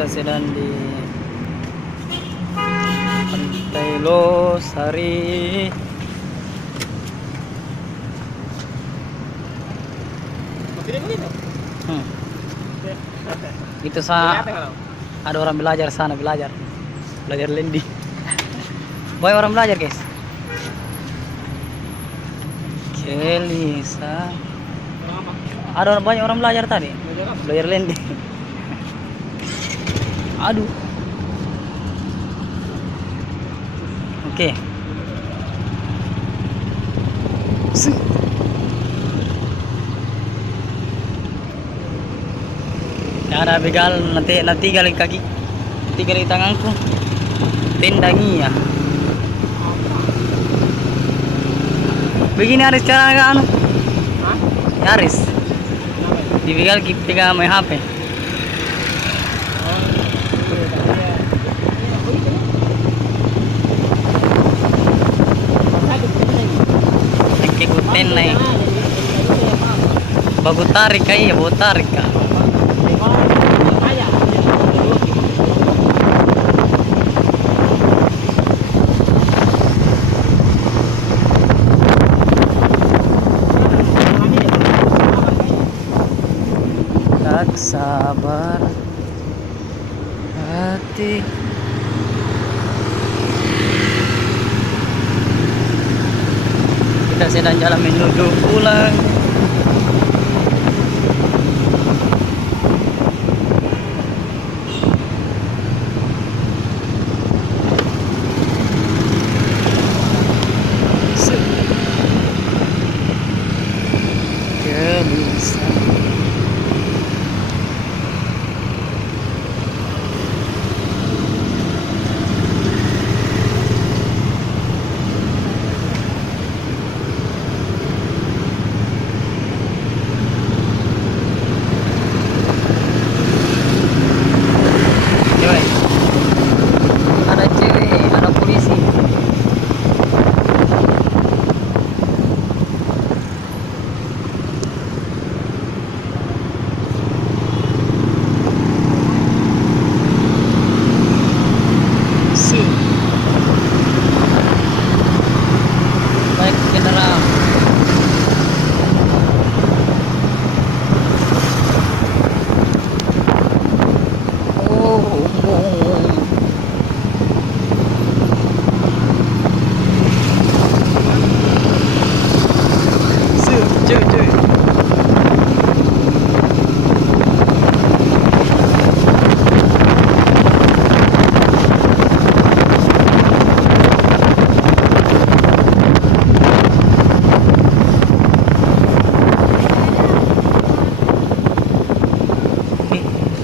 kita sedang di Pantai Losari. Itu ada orang belajar sana, belajar landing. Boy, orang belajar guys. Kelisa. Ada banyak orang belajar tadi. Belajar landing. Aduh. Oke. Ada begal nanti gali kaki, nanti gali tanganku, tendangi ya. Begini Aris cara agak anu, Aris, di begal kita main HP. Ikutin nih, bagus tarik ya, bagus tarik kah? Sabar hati, kita sedang jalan menuju pulang.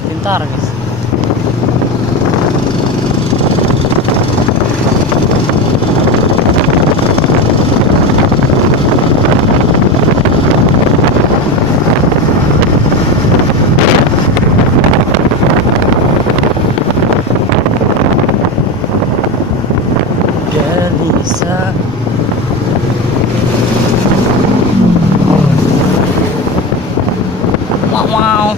Bentar guys. Galisa. Wow.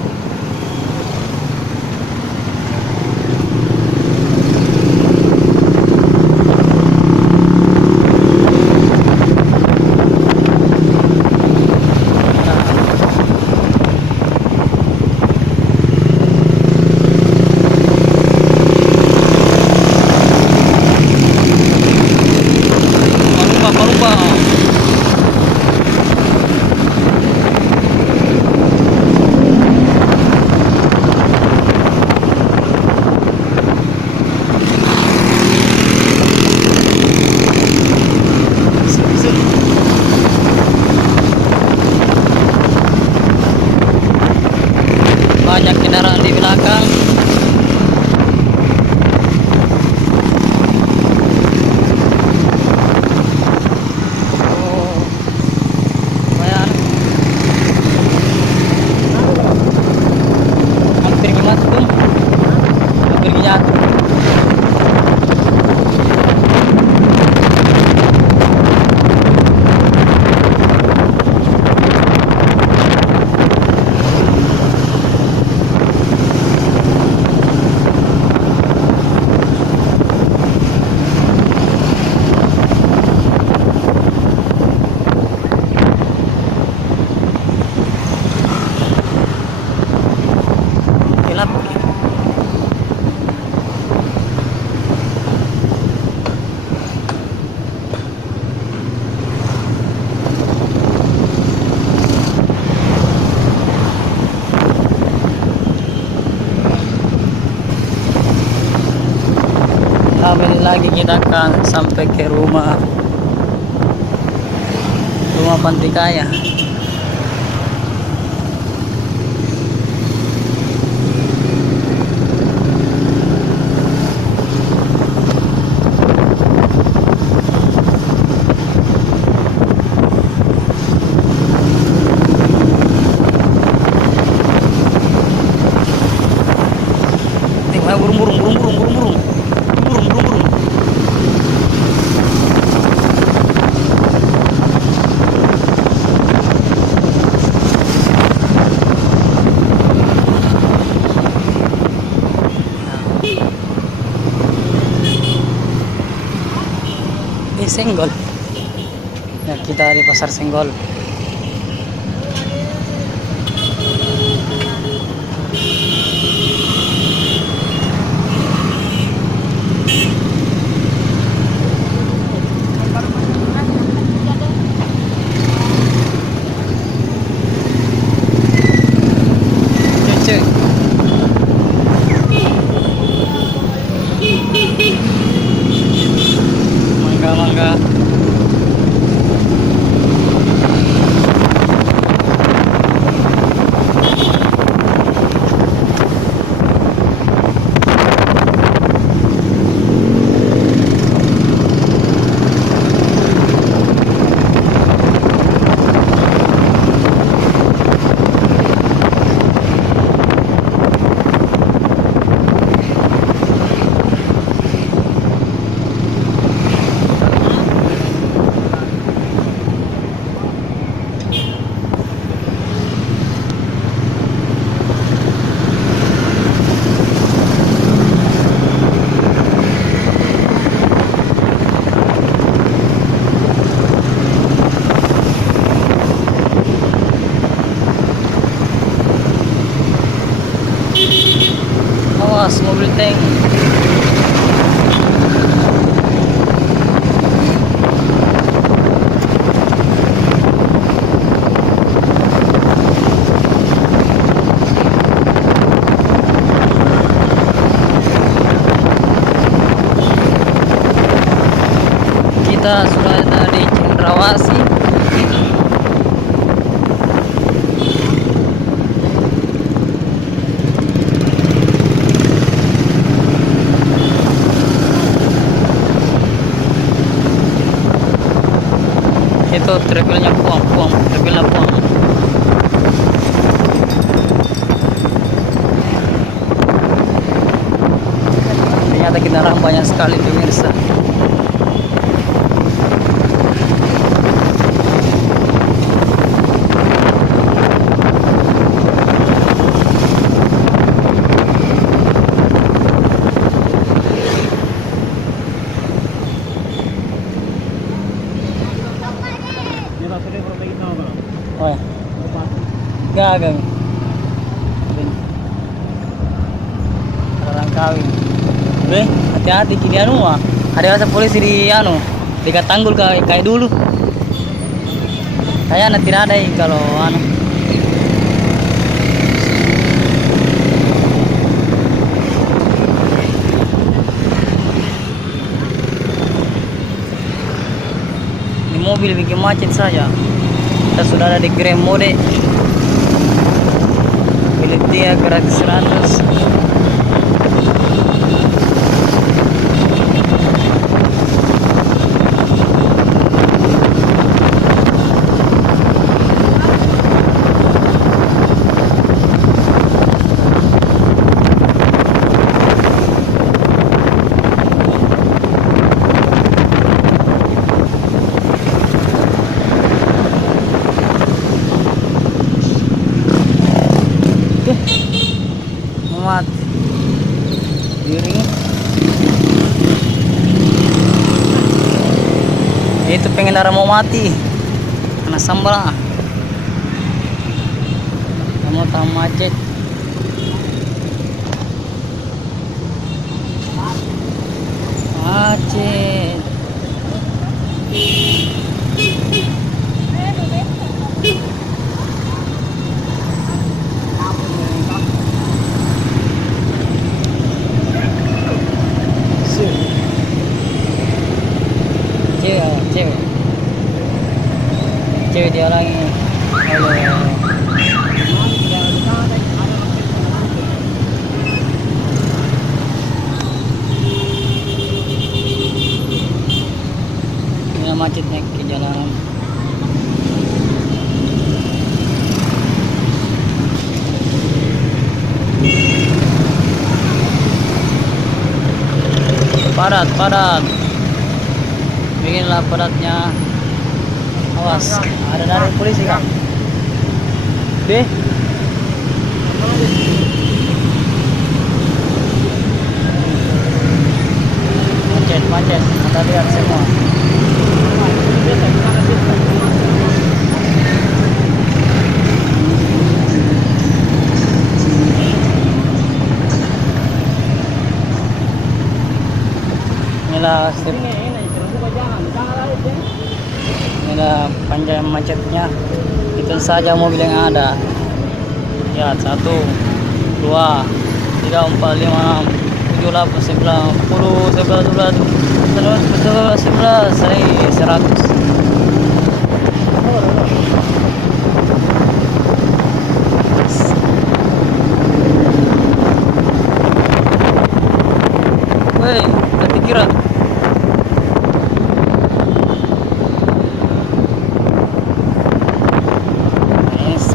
Banyak kendaraan di belakang. Oh, lumayan. Hampir jatuh. Hampir jatuh. family lagi kita akan sampai ke rumah Pantikaya. Burung. Ini Senggol. Ya, kita di pasar Senggol. Mangga. Awas mobil tank. Kita sudah ada di Cendrawasih. Itu tripilnya puang, tripilnya puang. Ternyata kendaraan banyak sekali pemirsa. Oh ya. Gagang. Orang kawin. Be, hati-hati kini anu ah. Ada masa polisi di anu, dekat tanggul kayak dulu. Kayaknya tidak ada kalau anu. Di mobil bikin macet saja. Kita sudah ada di Grand Mode. Pilih dia gratis 100. Muat diri itu pengendara mau mati karena sambal kamu tahu macet. cewek dihalangi oleh ini macetnya ke jalanan. Padat, bikinlah padatnya. Awas, ada dari polisi kan? B. Macet, Anda lihat semua. Inilah panjang macetnya. Itu saja mobil yang ada. Ya, 1, 2, 3, 4, 5, 6, 7, 8, 9, 10, 11, 12, 100. Woi, nanti kira.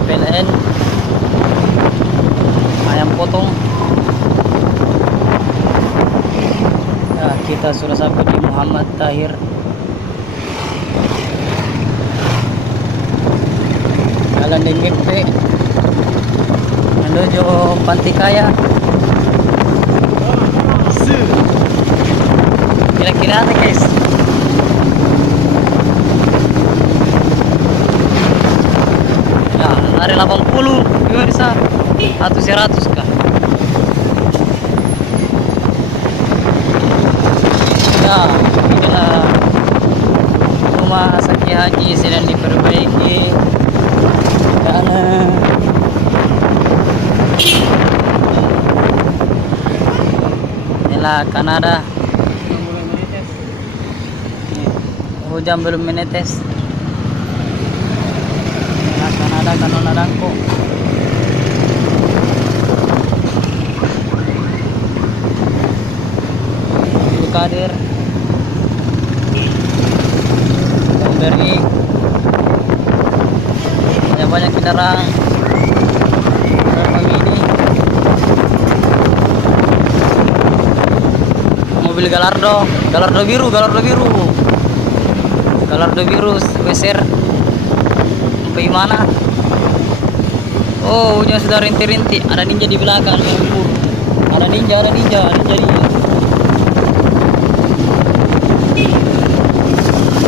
PLN ayam potong. Nah, kita sudah sampai di Muhammad Tahir. Jalan DGP menuju Panti Kaya. Kira-kira ada guys. Hari 80 gimana bisa atau 100 kah? Ya, inilah rumah sakit haji sedang diperbaiki karena inilah Kanada. Hujan belum menetes. Kanada Kanonadangko. Ibu Kadir memberi banyak kendaraan ini. Mobil Galardo biru Weser. Sampai mana? Oh, hujan sudah rintik-rintik. Ada ninja di belakang yang buru. Ada ninja dia.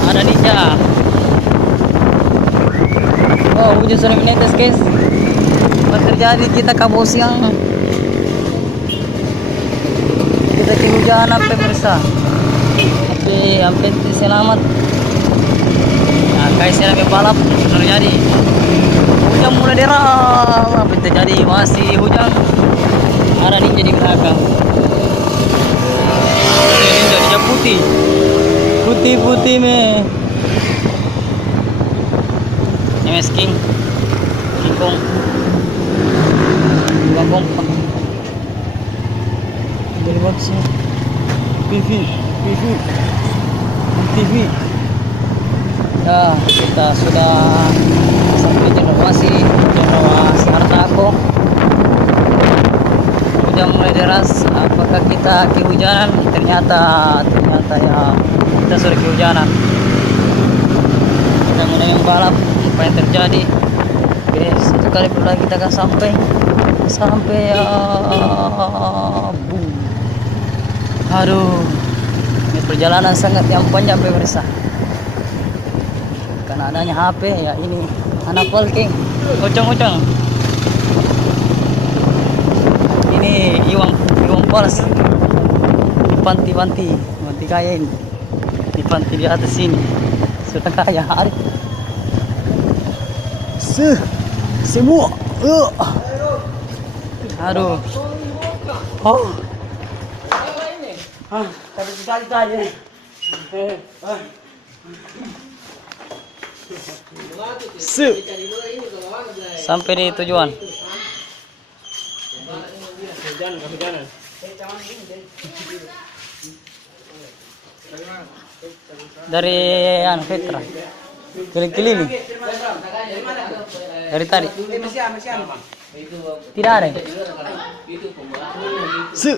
Ada ninja. Oh, hujan sudah menetes, guys. Apa terjadi? Kita kabur siang. Kita kehujanan pemirsa. Hampir selamat. Nah, guys, saya lagi balap terjadi. Hujan mulai deras, apa terjadi? Masih hujan. Ada ninja di belakang. Ninja putih me. MS King Kong. Bukan kompak. Dari boxnya. TV. Ya, kita sudah sampai di lokasi Sartako. Hujan mulai deras. Apakah kita kehujanan? Ternyata ya kita sudah kehujanan. Kita mulai yang balap. Apa yang terjadi? Oke, satu kali lagi kita akan sampai ya. Boom. Aduh, ini perjalanan sangat yang panjang pemirsa. Karena adanya HP ya ini anak walking ucang ini Iwang Pals di panti kaya ini, di panti di atas sini sudah kaya hari semua. Aduh, tapi sekali Su. Sampai di tujuan. Dari Petra. Keliling-keliling. Dari tadi. Tidak ada. Su.